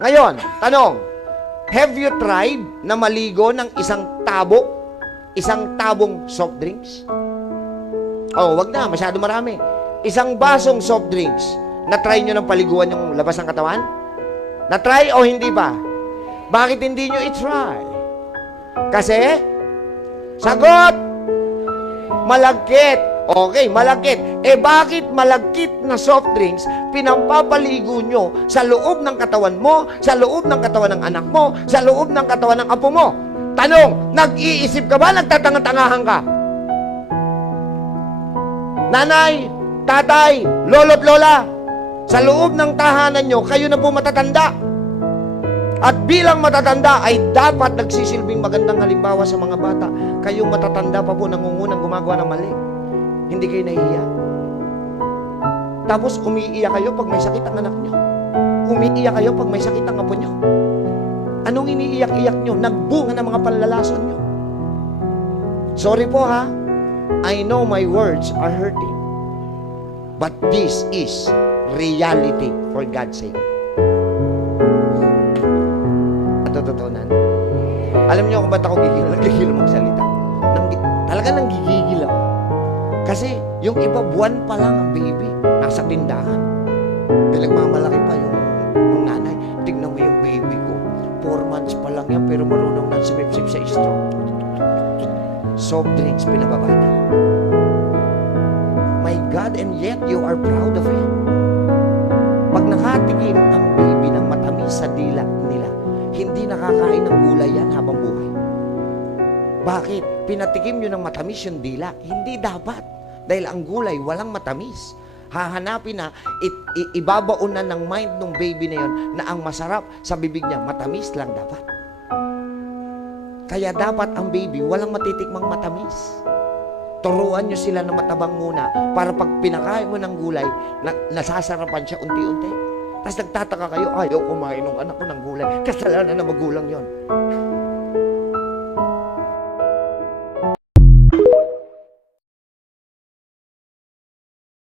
Ngayon, tanong, have you tried na maligo ng isang tabong soft drinks? Oh, wag na, masyado marami. Isang basong soft drinks, na-try nyo ng paliguan yung labas ng katawan? Na-try o hindi pa? Bakit hindi nyo i-try? Kasi, sagot, malagkit. Okay, malagkit. Bakit malagkit na soft drinks pinampapaligo nyo sa loob ng katawan mo, sa loob ng katawan ng anak mo, sa loob ng katawan ng apo mo? Tanong, nag-iisip ka ba? Nagtatanga-tangahan ka? Nanay, tatay, lolo't lola, sa loob ng tahanan nyo, kayo na po matatanda. At bilang matatanda ay dapat nagsisilbing magandang halimbawa sa mga bata. Kayong matatanda pa po nangungunang gumagawa ng mali. Hindi kayo nahihiya. Tapos umiiyak kayo pag may sakit ang anak nyo. Umiiyak kayo pag may sakit ang apo nyo. Anong iniiyak-iyak nyo? Nagbunga ng mga panlalason nyo. Sorry po ha. I know my words are hurting. But this is reality for God's sake. Totoonan. Alam niyo kung ba't ako gigil magsalita? Talaga nanggigigil ako. Kasi yung iba buwan pa lang ang baby, nasa tindahan. Pinagmamalaki pa yung nanay. Tignan mo yung baby ko. 4 months pa lang yan, pero marunong na sumipsip sa straw. Soft drinks, pinababa na. My God, and yet you are proud of it. Pag nakatikim ang baby ng matamis sa dila nila, hindi nakakain ng gulay yan habang buhay. Bakit? Pinatikim nyo ng matamis yung dila. Hindi dapat. Dahil ang gulay, walang matamis. Hahanapin na, ibabaon na ng mind ng baby na yon na ang masarap sa bibig niya, matamis lang dapat. Kaya dapat ang baby, walang matitikmang matamis. Turuan nyo sila na matabang muna para pag pinakain mo ng gulay, nasasarapan siya unti-unti. Tapos nagtataka kayo, ayaw kumain ng anak ko ng gulay. Kasalanan na magulang yon.